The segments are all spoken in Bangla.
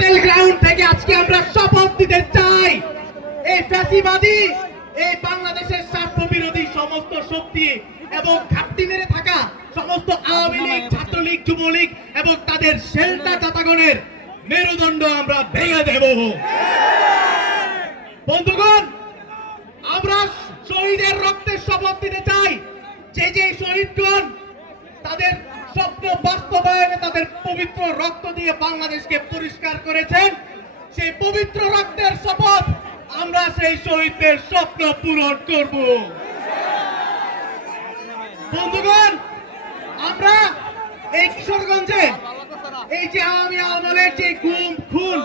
ব্যাটেল গ্রাউন্ড থেকে আজকে আমরা শপথ দিতে চাই। এই ফ্যাসিবাদী, এই বাংলাদেশের স্বার্থ বিরোধী সমস্ত শক্তি এবং ঘাটতি মেরে থাকা সমস্ত আওয়ামী লীগ, ছাত্রলীগ, যুবলীগ এবং তাদের শেল্টার দাতাগণের মেরুদণ্ড আমরা ভেঙে দেব। বন্ধুগণ, আমরা শহীদের রক্তের শপথ দিতে চাই। যে যে শহীদগণ তাদের স্বপ্ন বাস্তবায়নে তাদের পবিত্র রক্ত দিয়ে বাংলাদেশকে পরিষ্কার করেছেন। সেই পবিত্র রক্তের শপথ আমরা সেই শহীদদের স্বপ্ন পূরণ করব। বন্ধুগণ, আমরা এই কিশোরগঞ্জে এই যে আওয়ামী আমলের যে গুম খুন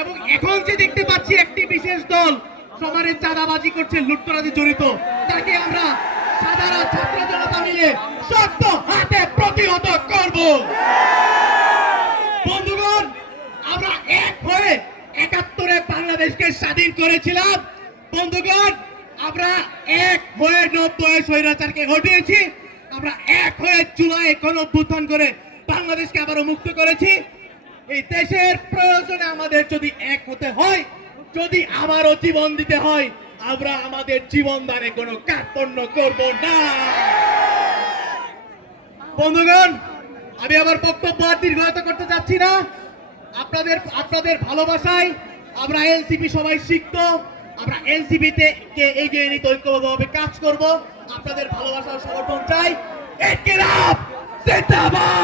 এবং এখন যে দেখতে পাচ্ছি একটি বিশেষ দল সমানে চাঁদাবাজি করছে, লুটতরাজে জড়িত, তাকে আমরা সাধারণ ছাত্র জনতা মিলে শক্ত হাতে বন্ধুগণ, আমরা এক হয়ে একাত্তরে বাংলাদেশকে স্বাধীন করেছিলাম। বন্ধুগণ, আমরা এক হয়ে নব্বই স্বৈরাচারকে হটিয়েছি। আমরা এক হয়ে জুলাই কোন অভ্যুত্থান করে বাংলাদেশকে আবারও মুক্ত করেছি। এই দেশের প্রয়োজনে আমাদের যদি এক হতে হয়, যদি আবারও জীবন দিতে হয়, আমরা আমাদের জীবন দানে কোনো কার্পণ্য করব না। বন্ধুগণ আমি আমার বক্তব্য আর দীর্ঘায়িত করতে চাচ্ছি না। আপনাদের আপনাদের ভালোবাসায় আমরা এনসিপি সবাই শিখত আমরা এনসিপি তে কে এগিয়ে নিতে ঐক্যবদ্ধভাবে কাজ করব। আপনাদের ভালোবাসার সমর্থন চাই। একেরাব জিন্দাবাদ!